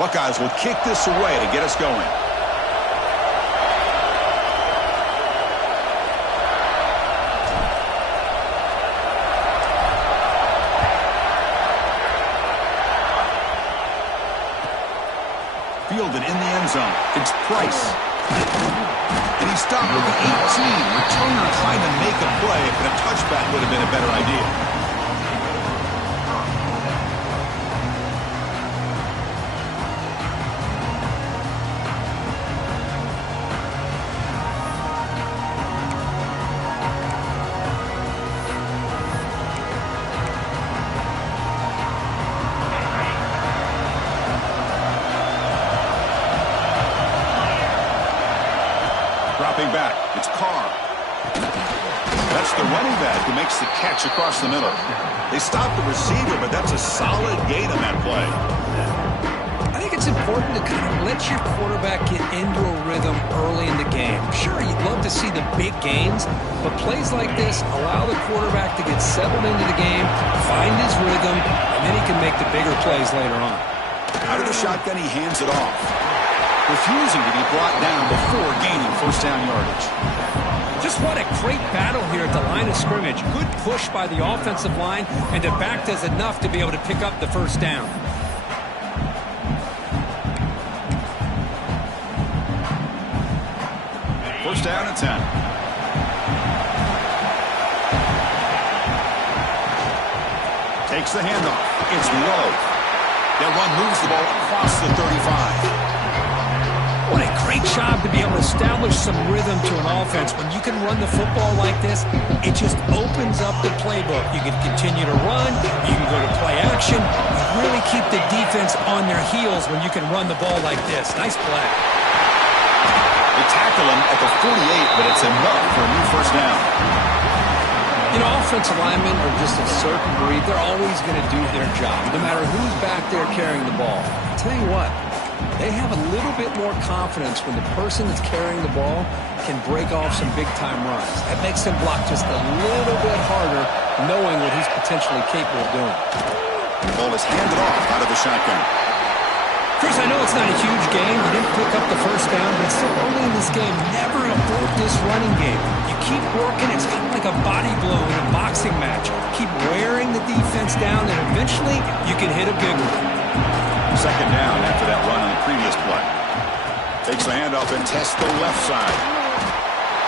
Buckeyes will kick this away to get us going. Fielded in the end zone. It's Price. And he stopped at the 18. Returner trying to make a play, and a touchback would have been a better idea. Dropping back, it's Carr. That's the running back who makes the catch across the middle. They stopped the receiver, but that's a solid gain on that play. I think it's important to kind of let your quarterback get into a rhythm early in the game. Sure, you'd love to see the big gains, but plays like this allow the quarterback to get settled into the game, find his rhythm, and then he can make the bigger plays later on. Out of the shotgun, he hands it off, refusing to be brought down before gaining first down yardage. Just what a great battle here at the line of scrimmage. Good push by the offensive line, and the back does enough to be able to pick up the first down. First down and 10. Takes the handoff. It's low. That run moves the ball across the 35. What a great job to be able to establish some rhythm to an offense. When you can run the football like this, it just opens up the playbook. You can continue to run. You can go to play action. You really keep the defense on their heels when you can run the ball like this. Nice play. They tackle him at the 48, but it's enough for a new first down. You know, offensive linemen are just a certain breed. They're always going to do their job, no matter who's back there carrying the ball. I'll tell you what. They have a little bit more confidence when the person that's carrying the ball can break off some big-time runs. That makes them block just a little bit harder, knowing what he's potentially capable of doing. The ball is handed off out of the shotgun. Chris, I know it's not a huge game. You didn't pick up the first down, but still early in this game, never abort this running game. You keep working. It's kind of like a body blow in a boxing match. Keep wearing the defense down, and eventually you can hit a big one. Second down after that run on the previous play. Takes the handoff and tests the left side.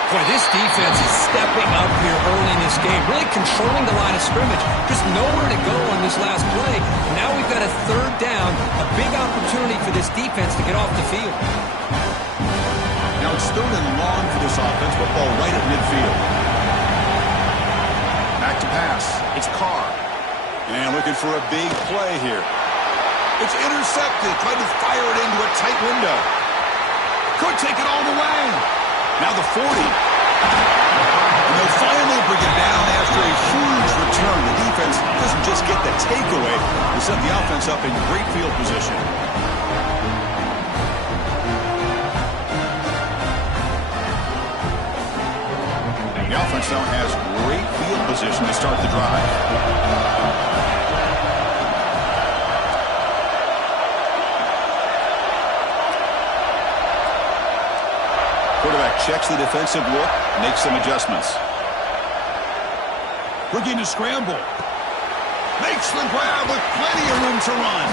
Boy, this defense is stepping up here early in this game, really controlling the line of scrimmage. Just nowhere to go on this last play. And now we've got a third down, a big opportunity for this defense to get off the field. Now it's third and long for this offense, but ball right at midfield. Back to pass. It's Carr. And looking for a big play here. It's intercepted. Tried to fire it into a tight window. Could take it all the way. Now the 40. And they'll finally bring it down after a huge return. The defense doesn't just get the takeaway. They set the offense up in great field position. And the offense now has great field position to start the drive. Quarterback checks the defensive look, makes some adjustments. Looking to scramble. Makes the grab with plenty of room to run.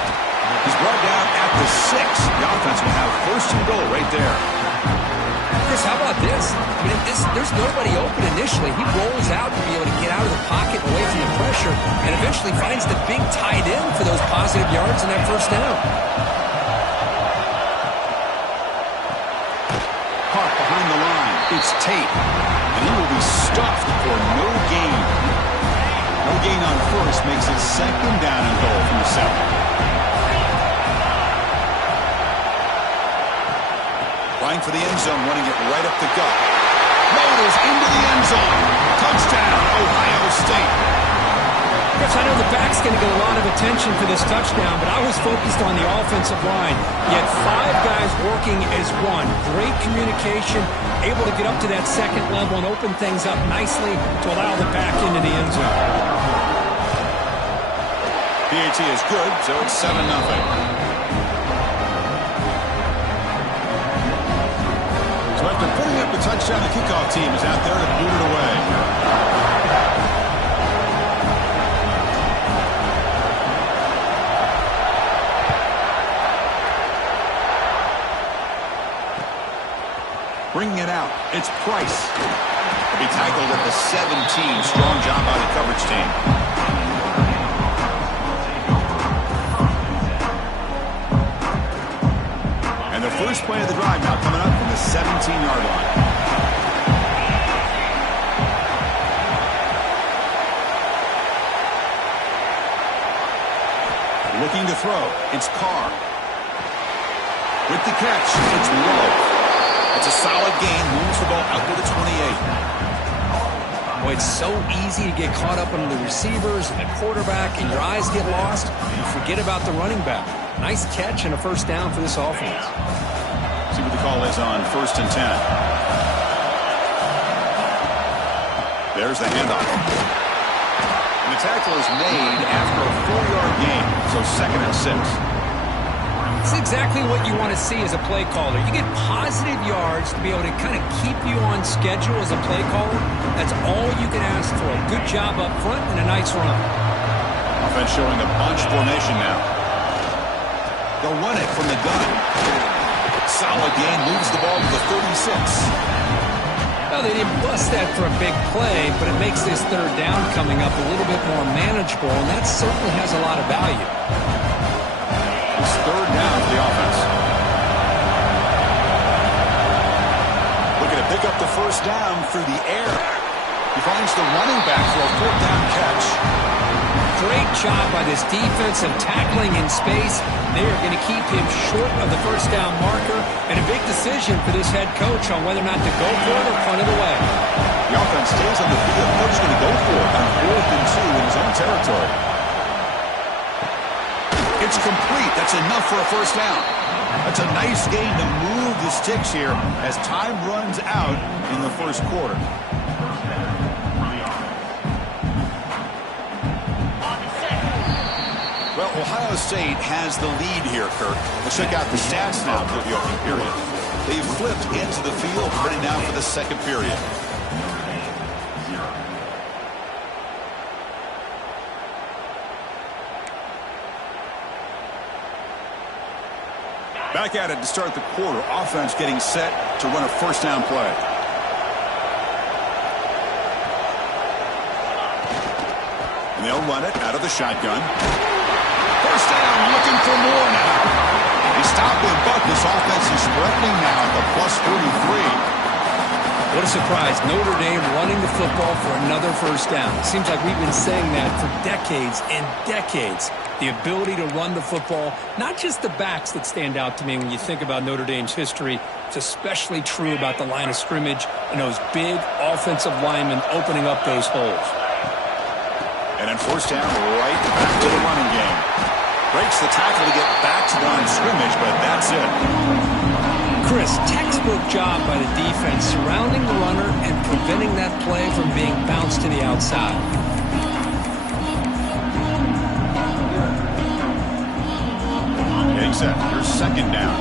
He's brought down at the 6. The offense will have first and goal right there. Chris, how about this? I mean, there's nobody open initially. He rolls out to be able to get out of the pocket away from the pressure and eventually finds the big tight end for those positive yards in that first down. Behind the line, it's Tate, and he will be stuffed for no gain. No gain on first makes it second down and goal from the 7. Flying for the end zone, running it right up the gut. Motors into the end zone. Touchdown, Ohio State. Chris, I know the back's going to get a lot of attention for this touchdown, but I was focused on the offensive line. You had 5 guys working as one. Great communication, able to get up to that second level and open things up nicely to allow the back into the end zone. PAT is good, so it's 7-0. So after putting up the touchdown, the kickoff team is out there to boot it away. Bringing it out, it's Price. He'll be tackled at the 17. Strong job by the coverage team. And the first play of the drive now coming up from the 17-yard line. Looking to throw, it's Carr. With the catch, it's Lowe. It's a solid gain, moves the ball out to the 28. Boy, it's so easy to get caught up on the receivers and the quarterback, and your eyes get lost. You forget about the running back. Nice catch and a first down for this offense. See what the call is on 1st and 10. There's the handoff. And the tackle is made after a 4-yard gain, so 2nd and 6. It's exactly what you want to see as a play caller. You get positive yards to be able to kind of keep you on schedule as a play caller. That's all you can ask for. A good job up front and a nice run. Offense showing a bunch formation now. They'll run it from the gun. Solid gain, moves the ball to the 36. Well, they didn't bust that for a big play, but it makes this third down coming up a little bit more manageable, and that certainly has a lot of value. It's 3rd down for the offense. Looking to pick up the first down through the air. He finds the running back for a 4th down catch. Great job by this defense of tackling in space. They are going to keep him short of the first down marker, and a big decision for this head coach on whether or not to go for it or punt it away. The offense stays on the field. Coach going to go for it on 4th and 2 in his own territory. It's complete. That's enough for a first down. That's a nice gain to move the sticks here as time runs out in the first quarter. Well, Ohio State has the lead here, Kirk. Let's check out the stats now for the opening period. They've flipped into the field, ready now for the second period. Back at it to start the quarter. Offense getting set to run a first down play. And they'll run it out of the shotgun. First down, looking for more now. They stop him, but this offense is threatening now at the plus 43. What a surprise. Notre Dame running the football for another first down. It seems like we've been saying that for decades and decades. The ability to run the football, not just the backs that stand out to me when you think about Notre Dame's history. It's especially true about the line of scrimmage and those big offensive linemen opening up those holes. And then first down, right back to the running game. Breaks the tackle to get back to the line of scrimmage, but that's it. Chris, textbook job by the defense surrounding the runner and preventing that play from being bounced to the outside. Getting set. Here's second down.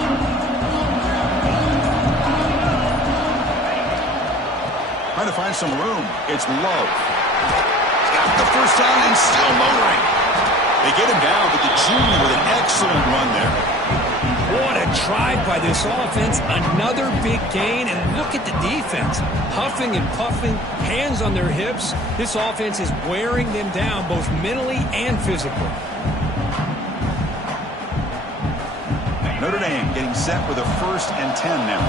Trying to find some room. It's Lowe. He's got the first down and still motoring. They get him down, but the junior with an excellent run there. What a drive by this offense. Another big gain, and look at the defense. Huffing and puffing, hands on their hips. This offense is wearing them down both mentally and physically. Notre Dame getting set with a 1st and 10 now.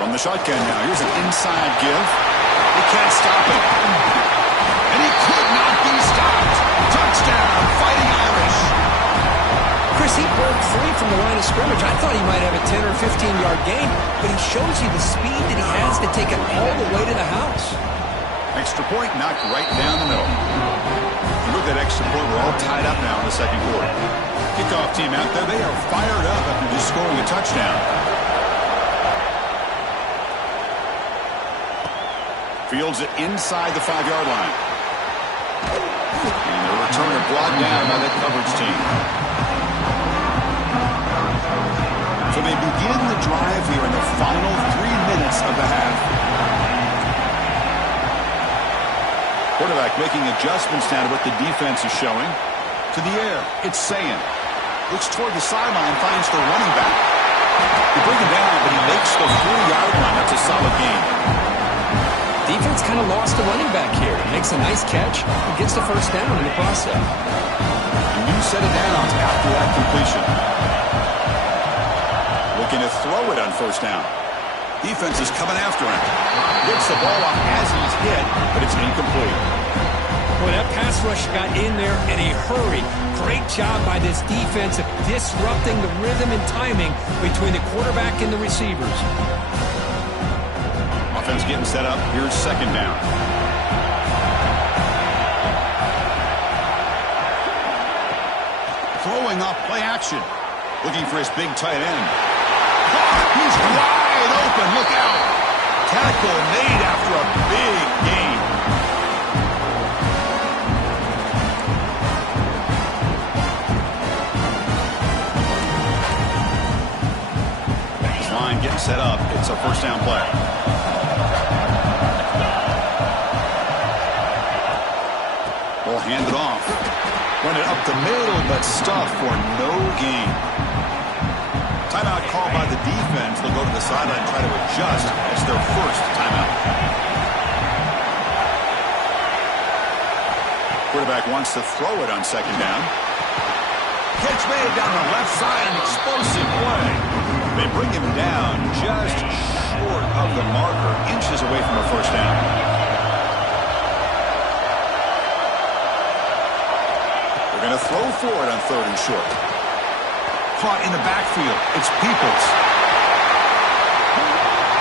From the shotgun now, here's an inside give. They can't stop him. And he could not be stopped. Touchdown, Fighting Irish. Chris, he broke free from the line of scrimmage. I thought he might have a 10 or 15-yard gain, but he shows you the speed that he has to take it all the way to the house. Extra point knocked right down the middle. Look at that extra point. We're all tied up now in the second quarter. Kickoff team out there. They are fired up after just scoring a touchdown. Fields it inside the 5-yard line. And the returner blocked down by that coverage team. So they begin the drive here in the final 3 minutes of the half. Quarterback making adjustments now to what the defense is showing. To the air, it's Sayan. Looks toward the sideline, finds the running back. They bring him down, but he makes the 4-yard line. That's a solid gain. Defense kind of lost the running back here. Makes a nice catch and gets the first down in the process. A new set of downs after that completion. Looking to throw it on first down. Defense is coming after him. Gets the ball off as he's hit, but it's incomplete. Boy, that pass rush got in there in a hurry. Great job by this defense of disrupting the rhythm and timing between the quarterback and the receivers. Offense getting set up. Here's second down. Throwing off play action. Looking for his big tight end. He's wide open. Look out. Tackle made after a big gain. This line getting set up. It's a first down play. Ball handed off. Run it up the middle, but stuffed for no gain. Timeout called by the defense. They'll go to the sideline and try to adjust. It's their first timeout. Quarterback wants to throw it on second down. Catch made down the left side, an explosive play. They bring him down just short of the marker, inches away from a first down. They're going to throw for it on third and short. Caught in the backfield. It's Peoples.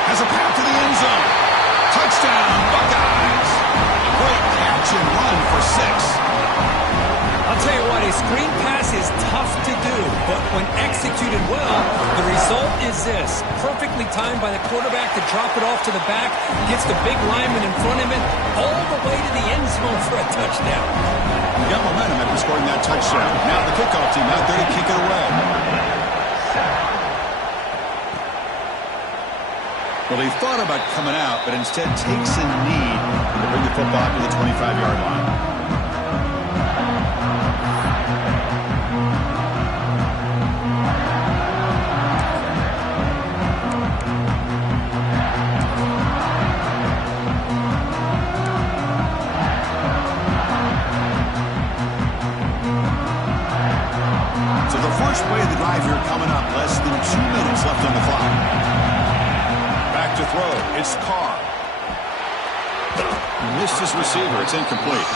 Has a path to the end zone. Touchdown, Buckeyes. Great catch and run for 6. I'll tell you what, a screen pass is tough to do, but when executed well, the result is this. Perfectly timed by the quarterback to drop it off to the back, gets the big lineman in front of him, all the way to the end zone for a touchdown. He got momentum after scoring that touchdown. Now the kickoff team out there to kick it away. Well, he thought about coming out, but instead takes a knee to bring the football to the 25-yard line. So the first play of the drive here coming up. Less than 2 minutes left on the clock. Back to throw. It's Carr. He missed his receiver. It's incomplete.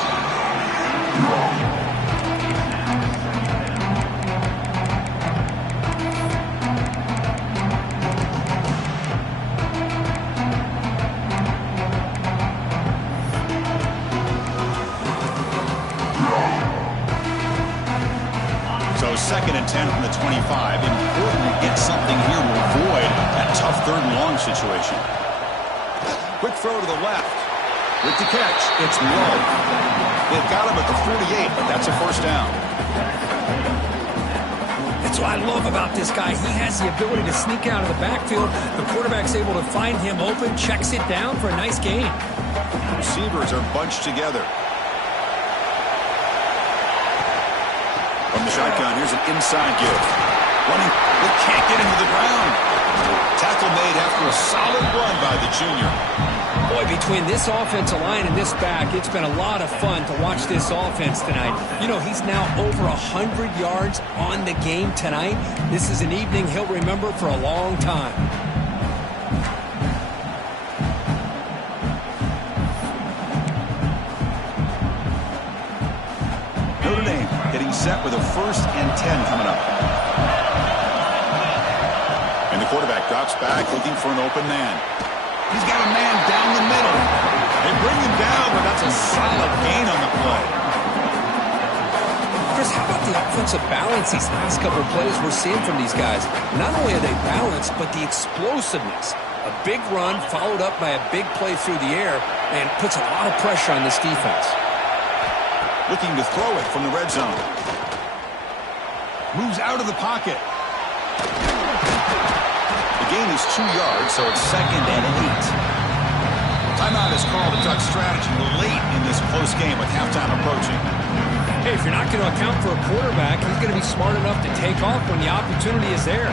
So 2nd and 10 from the 25. Important to get something here to avoid that tough third and long situation. Quick throw to the left. With the catch, it's low. They've got him at the 48, but that's a first down. That's what I love about this guy. He has the ability to sneak out of the backfield. The quarterback's able to find him open, checks it down for a nice gain. Receivers are bunched together. From the shotgun, here's an inside give. Running, they can't get into the ground. Tackle made after a solid run by the junior. Boy, between this offensive line and this back, it's been a lot of fun to watch this offense tonight. You know, he's now over 100 yards on the game tonight. This is an evening he'll remember for a long time. Notre Dame getting set with a 1st and 10 coming up. And the quarterback drops back looking for an open man. He's got a man down the middle. They bring him down, but that's a solid gain on the play. Chris, how about the offensive balance these last couple of plays we're seeing from these guys? Not only are they balanced, but the explosiveness. A big run followed up by a big play through the air and puts a lot of pressure on this defense. Looking to throw it from the red zone. Moves out of the pocket. gain is 2 yards, so it's 2nd and 8. Timeout is called to talk strategy late in this close game with halftime approaching. Hey, if you're not going to account for a quarterback, he's going to be smart enough to take off when the opportunity is there.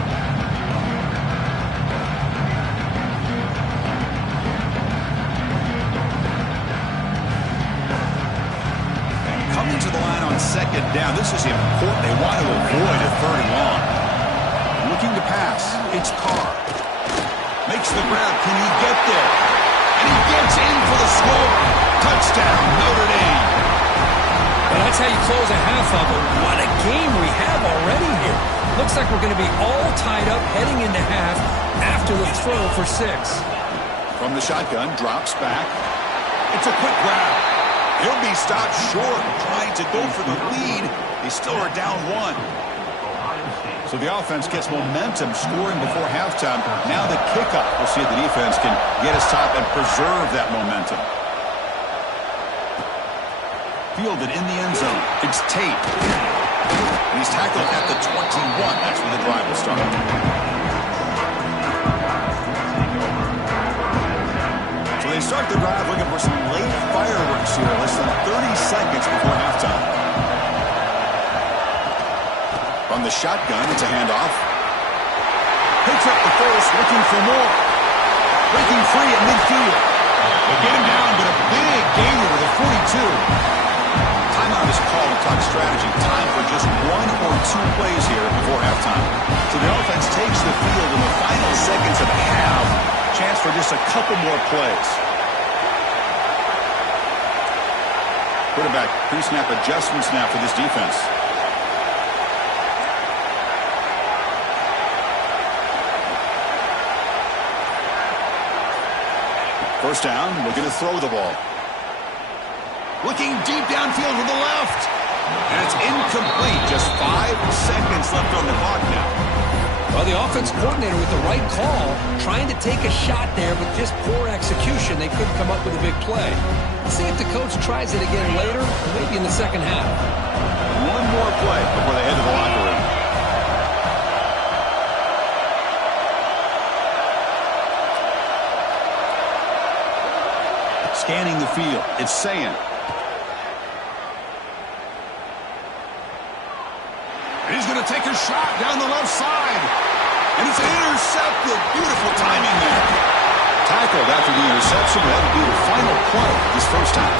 Coming to the line on 2nd down. This is important. They want to avoid a 3rd and long. Looking to pass. It's Carr. Makes the grab. Can he get there? And he gets in for the score. Touchdown, Notre Dame. Well, that's how you close a half of it. What a game we have already here. Looks like we're going to be all tied up heading into half after the throw for 6. From the shotgun, drops back. It's a quick grab. He'll be stopped short, trying to go for the lead. They still are down 1. So the offense gets momentum, scoring before halftime. Now the kickoff. We'll see if the defense can get a stop and preserve that momentum. Fielded in the end zone. It's Tate. And he's tackled at the 21. That's where the drive will start. So they start the drive looking for some late fireworks here. Less than 30 seconds before halftime. From the shotgun, it's a handoff. Picks up the first, looking for more. Breaking free at midfield. They get him down, but a big gain over the 42. Timeout is called to talk strategy. Time for just 1 or 2 plays here before halftime. So the offense takes the field in the final seconds of the half. Chance for just a couple more plays. Quarterback pre-snap adjustments now for this defense. First down, looking to throw the ball. Looking deep downfield with the left. And it's incomplete. Just 5 seconds left on the clock now. Well, the offense coordinator with the right call, trying to take a shot there, but just poor execution. They couldn't come up with a big play. Let's see if the coach tries it again later, or maybe in the second half. 1 more play before they head to the locker room. Scanning the field. It's Sayan. He's going to take a shot down the left side. And it's intercepted. Beautiful timing there. Tackled after the interception. That would be the final play this first half.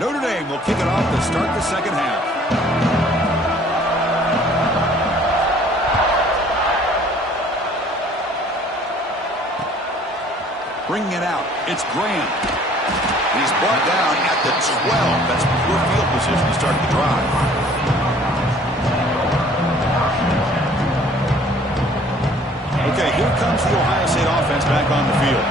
Notre Dame will kick it off to start the second half. Bringing it out. It's Graham. He's brought down at the 12. That's poor field position to start the drive. Okay, here comes the Ohio State offense back on the field.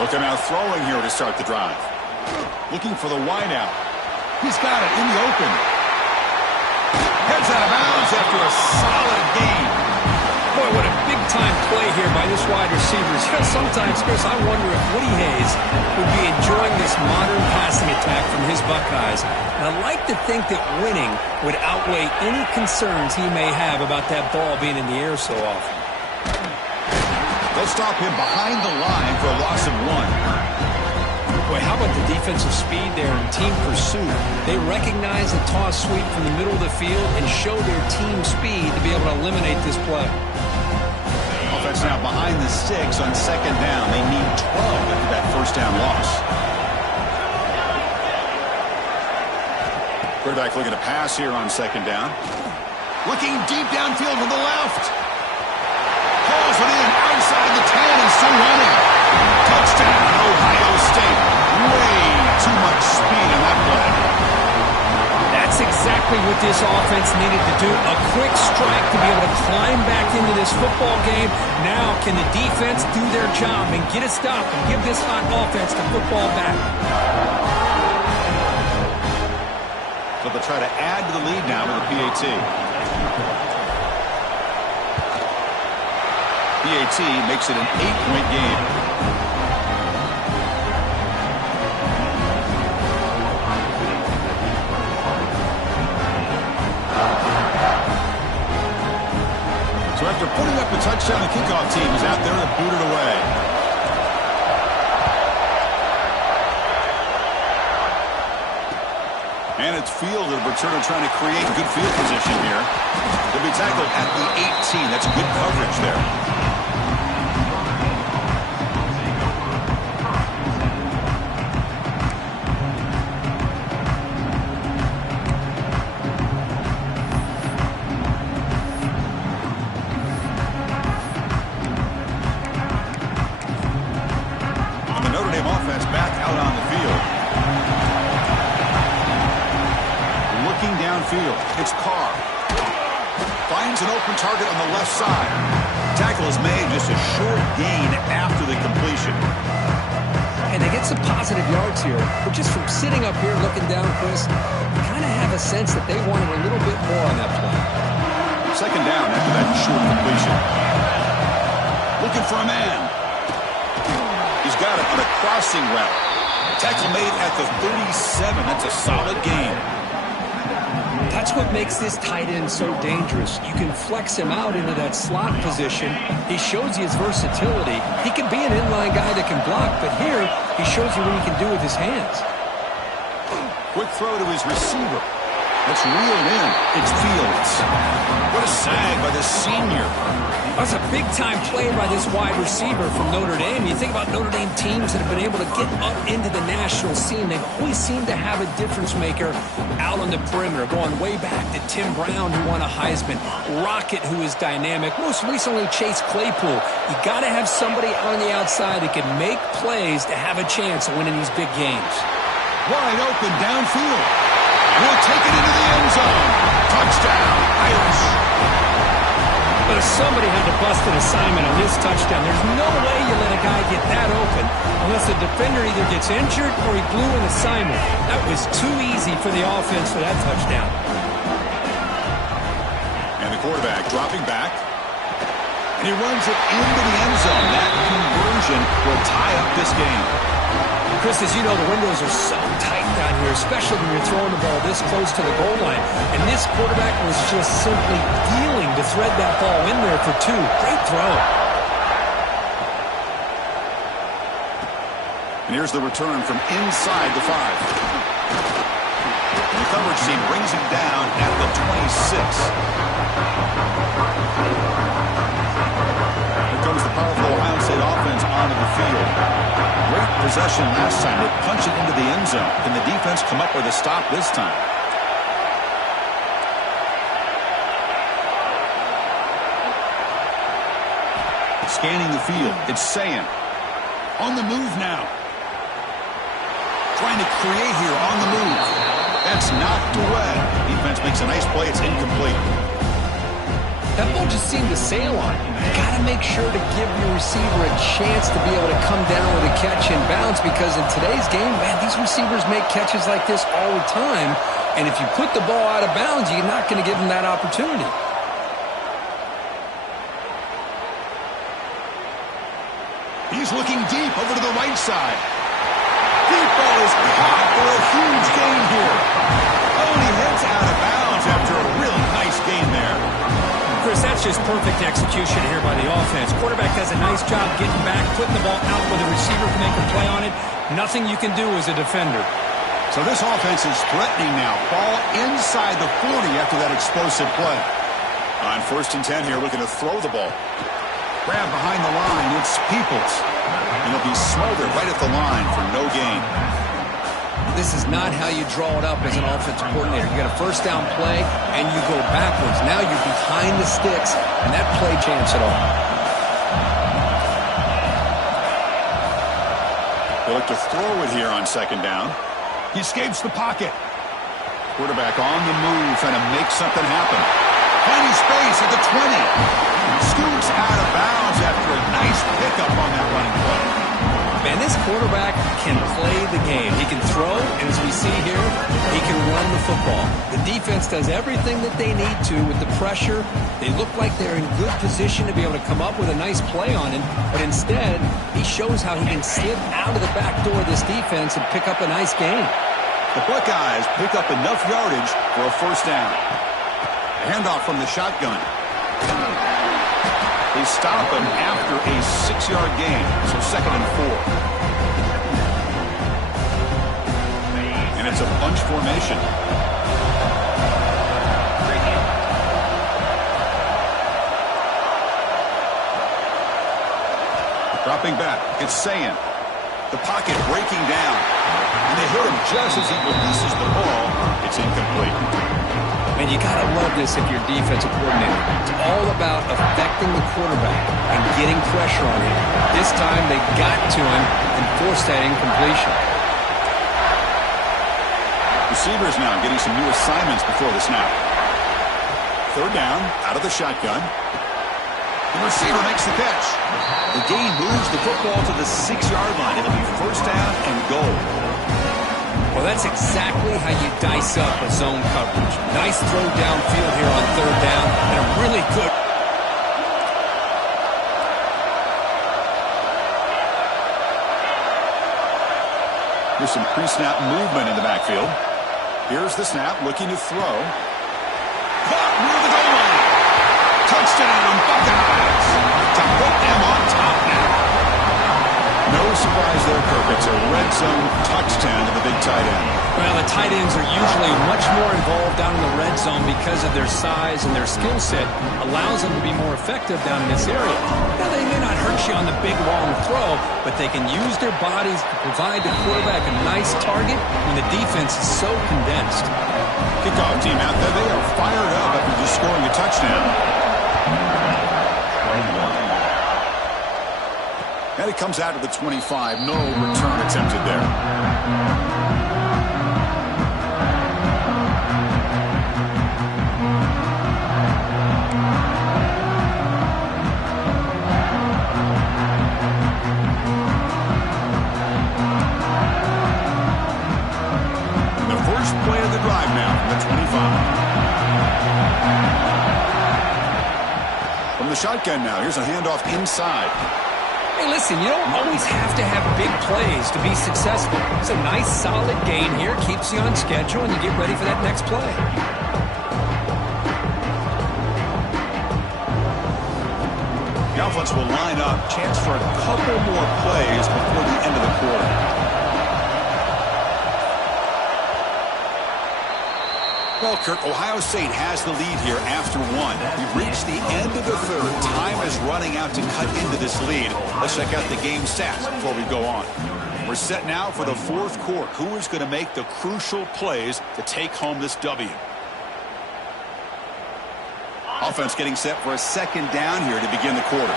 Looking out throwing here to start the drive. Looking for the wideout. He's got it in the open. Heads out of bounds after a solid gain. Boy, what a big-time play here by this wide receiver. Sometimes, Chris, I wonder if Woody Hayes would be enjoying this modern passing attack from his Buckeyes. And I'd like to think that winning would outweigh any concerns he may have about that ball being in the air so often. They'll stop him behind the line for a loss of 1. Boy, how about the defensive speed there in team pursuit? They recognize the toss sweep from the middle of the field and show their team speed to be able to eliminate this play. Offense now behind the sticks on second down. They need 12 after that first down loss. Quarterback looking to pass here on second down. Looking deep downfield with the left. Pulls it in outside the 10 and still running. Touchdown, Ohio State. Way too much speed in that play. That's exactly what this offense needed to do. A quick strike to be able to climb back into this football game. Now can the defense do their job and get a stop and give this hot offense the football back? but they'll try to add to the lead now with a PAT. PAT makes it an 8-point game. So after putting up a touchdown, the kickoff team is out there to boot it away. And it's fielded. Returner trying to create good field position here. They'll be tackled at the 18. That's good coverage there. And the Notre Dame offense back out on the field. Looking downfield, it's Carr. Finds an open target on the left side. Tackle is made, just a short gain after the completion. And they get some positive yards here, but just from sitting up here looking down, Chris, you kind of have a sense that they wanted a little bit more on that play. Second down after that short completion. Looking for a man. He's got it on a crossing route. Tackle made at the 37. That's a solid gain. That's what makes this tight end so dangerous. You can flex him out into that slot position. He shows you his versatility. He can be an inline guy that can block, but here he shows you what he can do with his hands. Quick throw to his receiver. That's reeled in. It's Fields. What a sag by the senior. That's a big-time play by this wide receiver from Notre Dame. You think about Notre Dame teams that have been able to get up into the national scene. They've always seemed to have a difference maker out on the perimeter, going way back to Tim Brown, who won a Heisman, Rocket, who is dynamic, most recently Chase Claypool. You got to have somebody on the outside that can make plays to have a chance of winning these big games. Wide open downfield. Will take it into the end zone. Touchdown, Irish. But if somebody had to bust an assignment on this touchdown, there's no way you let a guy get that open unless the defender either gets injured or he blew an assignment. That was too easy for the offense for that touchdown. And the quarterback dropping back. And he runs it into the end zone. That conversion will tie up this game. Chris, as you know, the windows are so tight down here, especially when you're throwing the ball this close to the goal line. And this quarterback was just simply dealing to thread that ball in there for two. Great throw. And here's the return from inside the 5. And the coverage team brings him down at the 26. Here comes the powerful Ohio State offense onto the field. Great possession last time. They punch it into the end zone. Can the defense come up with a stop this time? Scanning the field. It's Sayin. On the move now. Trying to create here on the move. That's knocked away. Defense makes a nice play. It's incomplete. That ball just seemed to sail on him. You got to make sure to give your receiver a chance to be able to come down with a catch and bounce, because in today's game, man, these receivers make catches like this all the time. And if you put the ball out of bounds, you're not going to give them that opportunity. He's looking deep over to the right side. Deep ball is caught for a huge gain here. Oh, and he heads out of bounds after a really nice gain there. Chris, that's just perfect execution here by the offense. Quarterback does a nice job getting back, putting the ball out where the receiver can make a play on it. Nothing you can do as a defender. So this offense is threatening now. Ball inside the 40 after that explosive play. On 1st and 10 here, looking to throw the ball. Grab behind the line. It's Peoples. And he'll be smothered right at the line for no gain. This is not how you draw it up as an offensive coordinator. You get a first down play, and you go backwards. Now you're behind the sticks, and that play chance at all. They look to throw it here on 2nd down. He escapes the pocket. Quarterback on the move, trying to make something happen. Finding space at the 20. Scoots out of bounds after a nice pickup on that running play. Man, this quarterback can play the game. He can throw, and as we see here, he can run the football. The defense does everything that they need to with the pressure. They look like they're in good position to be able to come up with a nice play on him, but instead, he shows how he can slip out of the back door of this defense and pick up a nice gain. The Buckeyes pick up enough yardage for a first down. A handoff from the shotgun. They stop him after a 6-yard gain, so 2nd and 4. And it's a bunch formation. Dropping back, it's Sayin. The pocket breaking down. And they hit him just as he releases the ball. It's incomplete. And you got to love this if you're defensive coordinator. It's all about affecting the quarterback and getting pressure on him. This time they got to him and forced that incompletion. Receivers now getting some new assignments before the snap. 3rd down, out of the shotgun. The receiver makes the catch. The gain moves the football to the 6-yard line. It'll be first down and goal. Well, that's exactly how you dice up a zone coverage. Nice throw downfield here on 3rd down, and a really good. There's some pre-snap movement in the backfield. Here's the snap, looking to throw. Caught near the goal line. Touchdown, Buckeyes. To put them on top now. No surprise there, Kirk. It's a red zone touchdown to the big tight end. Well, the tight ends are usually much more involved down in the red zone because of their size and their skill set allows them to be more effective down in this area. Now, they may not hurt you on the big, long throw, but they can use their bodies to provide the quarterback a nice target when the defense is so condensed. Kickoff team out there. They are fired up after just scoring a touchdown. And it comes out to the 25. No return attempted there. The first play of the drive now from the 25. From the shotgun now. Here's a handoff inside. Hey, listen, you don't always have to have big plays to be successful. It's a nice, solid gain here. Keeps you on schedule, and you get ready for that next play. The offense will line up. Chance for a couple more plays before the end of the quarter. Well, Kirk, Ohio State has the lead here after 1. We've reached the end of the 3rd. Time is running out to cut into this lead. Let's check out the game stats before we go on. We're set now for the 4th quarter. Who is going to make the crucial plays to take home this W? Offense getting set for a 2nd down here to begin the quarter.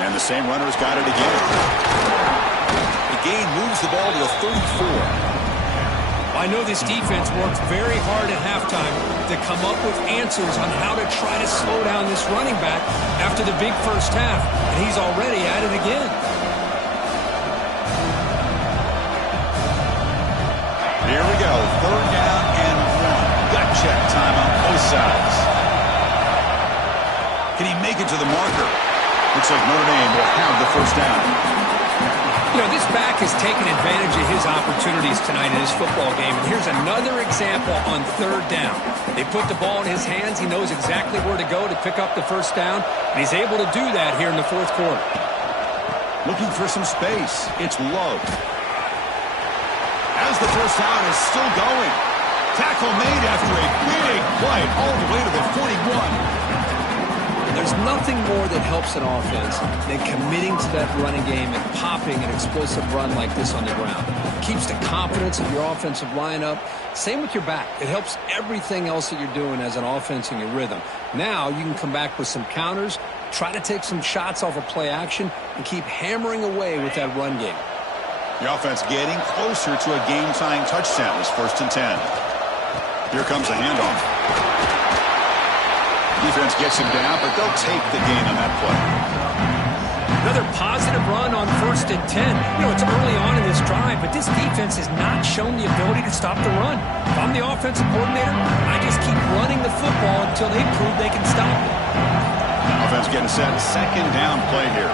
And the same runner's got it again. The gain moves the ball to the 34. I know this defense worked very hard at halftime to come up with answers on how to try to slow down this running back after the big first half, and he's already at it again. Here we go, 3rd down and 1. Gut check time on both sides. Can he make it to the marker? Looks like Notre Dame will have the first down. You know, this back has taken advantage of his opportunities tonight in his football game. And here's another example on 3rd down. They put the ball in his hands. He knows exactly where to go to pick up the first down. And he's able to do that here in the 4th quarter. Looking for some space. It's Love. As the first down is still going. Tackle made after a big play all the way to the 41. There's nothing more that helps an offense than committing to that running game and popping an explosive run like this on the ground. It keeps the confidence of your offensive lineup. Same with your back. It helps everything else that you're doing as an offense in your rhythm. Now you can come back with some counters, try to take some shots off of play action, and keep hammering away with that run game. The offense getting closer to a game-tying touchdown. It's 1st and 10. Here comes a handoff. Defense gets him down, but they'll take the gain on that play. Another positive run on 1st and 10. You know, it's early on in this drive, but this defense has not shown the ability to stop the run. If I'm the offensive coordinator, I just keep running the football until they prove they can stop it. Offense getting set. 2nd down play here.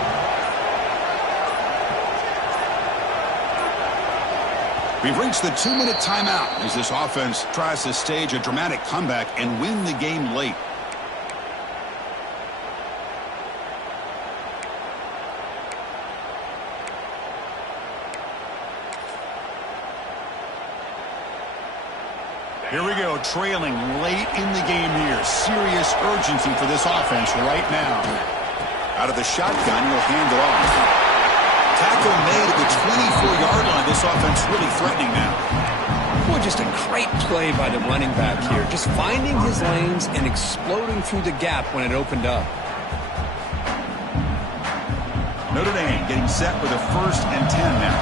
We've reached the 2-minute timeout as this offense tries to stage a dramatic comeback and win the game late. Here we go, trailing late in the game here. Serious urgency for this offense right now. Out of the shotgun, he'll hand it off. Tackle made at the 24-yard line. This offense really threatening now. Boy, just a great play by the running back here. Just finding his lanes and exploding through the gap when it opened up. Notre Dame getting set with a 1st and 10 now.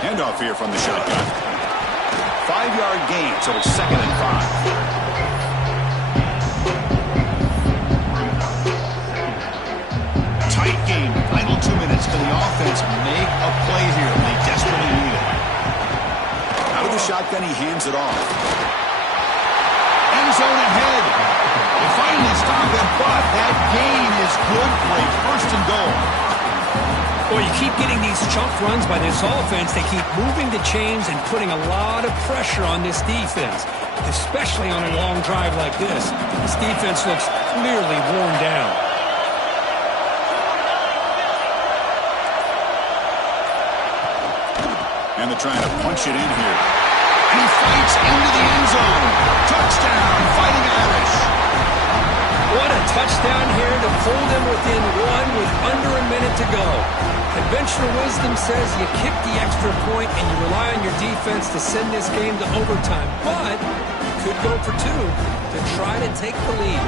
Handoff here from the shotgun. 5-yard gain, so it's 2nd and 5. Tight game. Final 2 minutes. Can the offense make a play here? They desperately need it. Out of the shotgun, he hands it off. End zone ahead. They finally stop it, but that gain is good for a 1st and goal. Well, you keep getting these chunk runs by this offense. They keep moving the chains and putting a lot of pressure on this defense, especially on a long drive like this. This defense looks clearly worn down. And they're trying to punch it in here. And he fights into the end zone. Touchdown, Fighting Irish. What a touchdown here to pull them within one with under a minute to go. Conventional wisdom says you kick the extra point and you rely on your defense to send this game to overtime. But you could go for 2 to try to take the lead.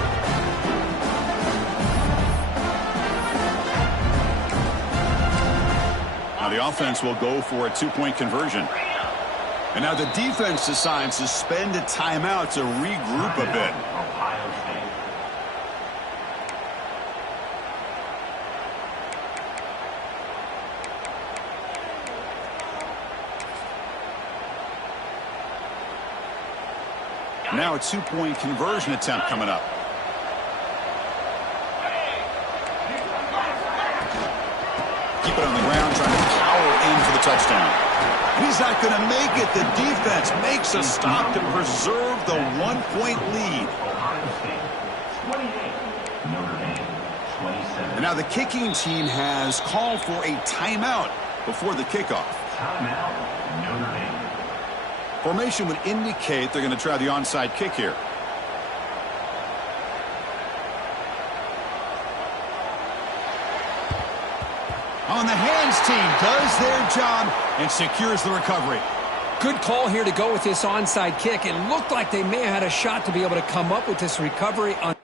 Now the offense will go for a 2-point conversion. And now the defense decides to spend a timeout to regroup a bit. Now a 2-point conversion attempt coming up. Keep it on the ground, trying to power in for the touchdown. And he's not going to make it. The defense makes a stop to preserve the 1-point lead. And now the kicking team has called for a timeout before the kickoff. Formation would indicate they're going to try the onside kick here. On the hands team does their job and secures the recovery. Good call here to go with this onside kick. It looked like they may have had a shot to be able to come up with this recovery on